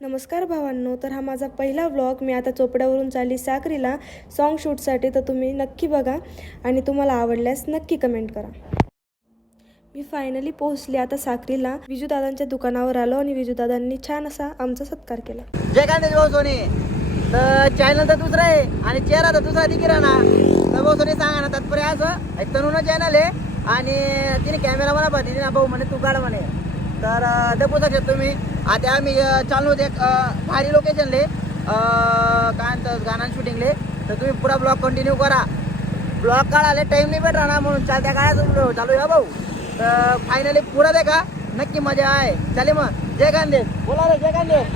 नमस्कार भावांनो, तर हा माझा पहिला व्लॉग. मी आता चोपड्यावरून चालली साक्रीला सॉन्ग शूटसाठी. तर तुम्ही नक्की बघा आणि तुम्हाला आवडल्यास नक्की कमेंट करा. मी फायनली पोहोचले आता साक्रीला. विजूदादांच्या दुकानावर आलो आणि विजूदादांनी छान असा आमचा सत्कार केला. जय कांदेश भाऊ सोनी. तर चॅनल तर दुसरा आहे आणि चेहरा तर दुसरा दिकी राहणार. तर भाऊ सोनी सांगा ना तात्पर्य असं एक तनुनं चॅनल आहे आणि तिने कॅमेरा मला पाहिजे ना भाऊ म्हणे तू काढ म्हणे. तर दपू शकता तुम्ही. आता आम्ही चालू होते एक भारी लोकेशनले काय म्हणतात गाणं शूटिंगले. तर तुम्ही पुरा ब्लॉग कंटिन्यू करा. ब्लॉग काढायला टाईम नाही भेटणार ना म्हणून चालत्या काय चालू आहे भाऊ. तर फायनली पुरा देखा नक्की मजा आहे. चालेल मग जय कांदेश बोला रे जय कांदेश.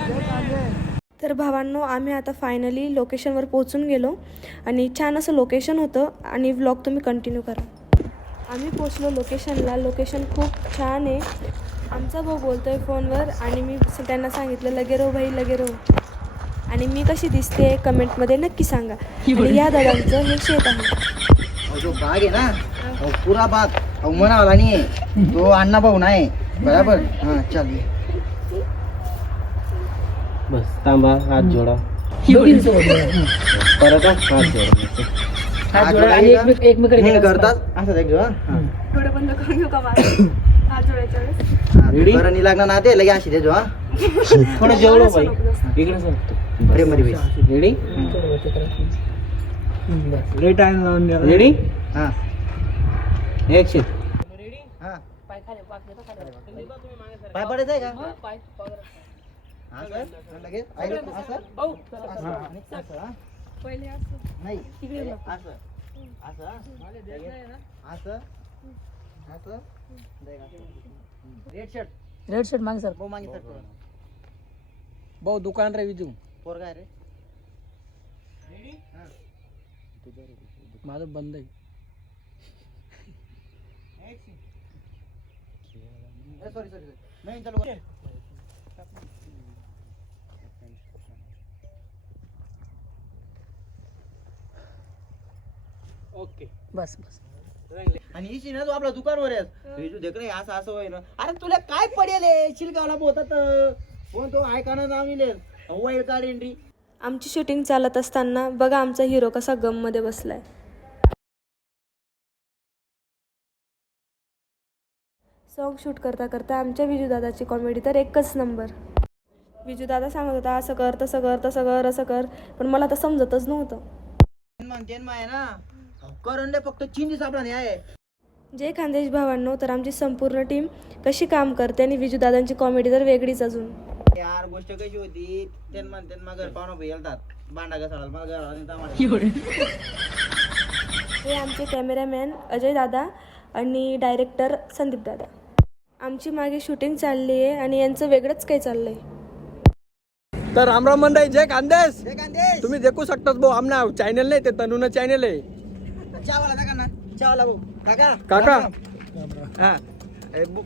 तर भावांनो, आम्ही आता फायनली लोकेशनवर पोहोचून गेलो आणि छान असं लोकेशन होतं आणि व्लॉग तुम्ही कंटिन्यू करा. आम्ही पोचलो लोकेशनला. लोकेशन खूप छान आहे. आमचा भाऊ बोलतोय फोनवर आणि मी त्यांना सांगितलं लगे रो भाई लगे रो. आणि मी कशी दिसते कमेंटमध्ये नक्की सांगा. आणि या दादांचं हे शेत आहे. जो बाग आहे ना पुरा बाग म्हणावला नाही तो अण्णा भाऊ नाही बरोबर. हा चाल बस थांबा हात जोडा परत हात जोडा हात जोडा आणि एकमेकांना करतात असं देख जो. थोडं बंद करून घेऊ का माझं हात जोडायच्या वेळेस. बरं नाही लागणार ना ते लगे अशी देजो. हा थोडं जेवढं पाहिजे इकडे सांगतो अरे मध्ये बेस रेडी रेडी टाइम लावून द्या. रेडी हा ऍक्शन. हा पाय पडत आहे का हा सर लगेच असं पहिले असं नाही असं असं असं असं रेड शर्ट मागे सर भाऊ मागे सर भाऊ दुकान रे विजू पोर काय रे माझं बंद आहे. सॉरी सॉरी नाही चालू ओके बस बस. आणि इशी ना तू आपला दुकानवर आहे तू देख रे असं असं होय ना. अरे तुला काय पडेल शिलगावला बोलतात कोण तो ऐकाना नाव निले वाईल्ड कार्ड एंट्री. आमची शूटिंग चालत असताना बघा आमचा हिरो कसा गममध्ये बसलाय. सॉन्ग शूट करता करता आमच्या विजूदादाची कॉमेडी तर एकच नंबर. विजूदादा सांगत होता असं कर तसं कर तसं कर असं कर, पण मला तर समजतच नव्हतं. आहे ना करणले फक्त चिंजी सापडा नाही आहे. जय खानदेश भावांनो, तर आमची संपूर्ण टीम कशी काम करते आणि विजूदादांची कॉमेडी तर वेगळीच अजून. यार गोष्ट कशी होती त्यांना घर पाहुणं येतात भांडा घसाळाला मला घर. हे आमचे कॅमेरामॅन अजय दादा आणि डायरेक्टर संदीप दादा. आमची मागे शूटिंग चालली आहे आणि यांचं वेगळंच काही चाललंय. तर रामराम मंडळी जय खानदेश. जय कांदेश तुम्ही देखू शकतात भाऊ आमना चॅनल नाही ते तनुनं चॅनल आहे. चावला का ना चावला भाऊ काका काका हा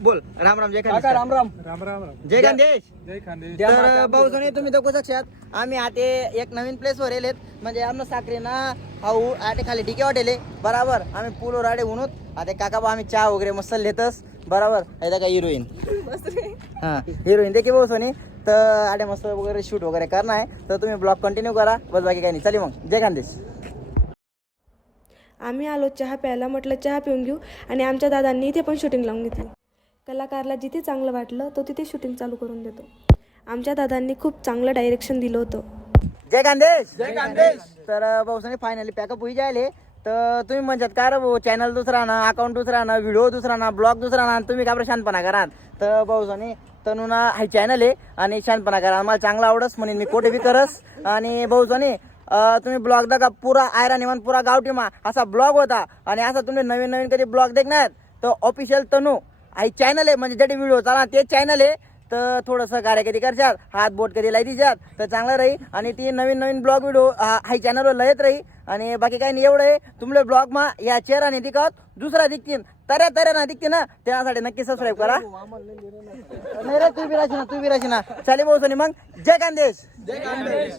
बोल राम राम जय काका खानदेश. राम राम राम राम जय खानदेश. जय खानदेश. तर भाऊ सोनी तुम्ही देखू शकतात आम्ही आता एक नवीन प्लेस वर येलेत म्हणजे आमनं साखरे ना हाऊ आटे खाली डिके वाटेले बराबर. आम्ही पूलवर आडे म्हणून आता काका बा आम्ही चहा वगैरे मस्त लेतस बराबर. आहे का हिरोईन हा हिरोईन देखील भाऊ सोनी. तर आडे मस्त वगैरे शूट वगैरे करणार आहे. तर तुम्ही ब्लॉग कंटिन्यू करा बस बाकी काही नाही. चली मग जय खानदेश. आम्ही आलो चहा प्यायला. म्हटलं चहा पिऊन घेऊ आणि आमच्या दादांनी इथे पण शूटिंग लावून घेतली. कलाकारला जिथे चांगलं वाटलं तो तिथे शूटिंग चालू करून देतो. आमच्या दादांनी खूप चांगलं डायरेक्शन दिलं होतं. जय खानदेश. जय खानदेश. तर भाऊसाने फायनली पॅकअप होई जायले. तर तुम्ही म्हणतात का रे भाऊ चॅनल दुसरा ना अकाउंट दुसरा ना व्हिडिओ दुसरा ना ब्लॉग दुसरा ना तुम्ही का बरं शांतपणा करा. तर भाऊसाने तनुना हा चॅनल आहे आणि शांतपणा करा आम्हाला चांगला आवडस म्हणून मी कोटे बी करस. आणि भाऊसाने तुम्ही ब्लॉग दाखवा पुरा आयरा निमान पुरा गावठीमा असा ब्लॉग होता. आणि असा तुम्ही नवीन नवीन कधी ब्लॉग देखणार तर ऑफिशियल तनू हा चॅनल आहे म्हणजे ज्याचे व्हिडिओ चाला ते चॅनल आहे. तर थोडंसं कार्य कधी करशात हात बोट कधी लाई दिशात तर चांगलं राहील. आणि ती नवीन नवीन ब्लॉग व्हिडिओ हा चॅनलवर लयत राहील. आणि बाकी काही नाही एवढं आहे. तुमले ब्लॉग मा या चेहराने दिखत दुसरा दिखतीन तऱ्या ना दिखते ना त्यासाठी नक्की सबस्क्राईब करा. नाही रे तू बी राशी ना चाले भाऊ मग जय खानदेश. जय खानदेश.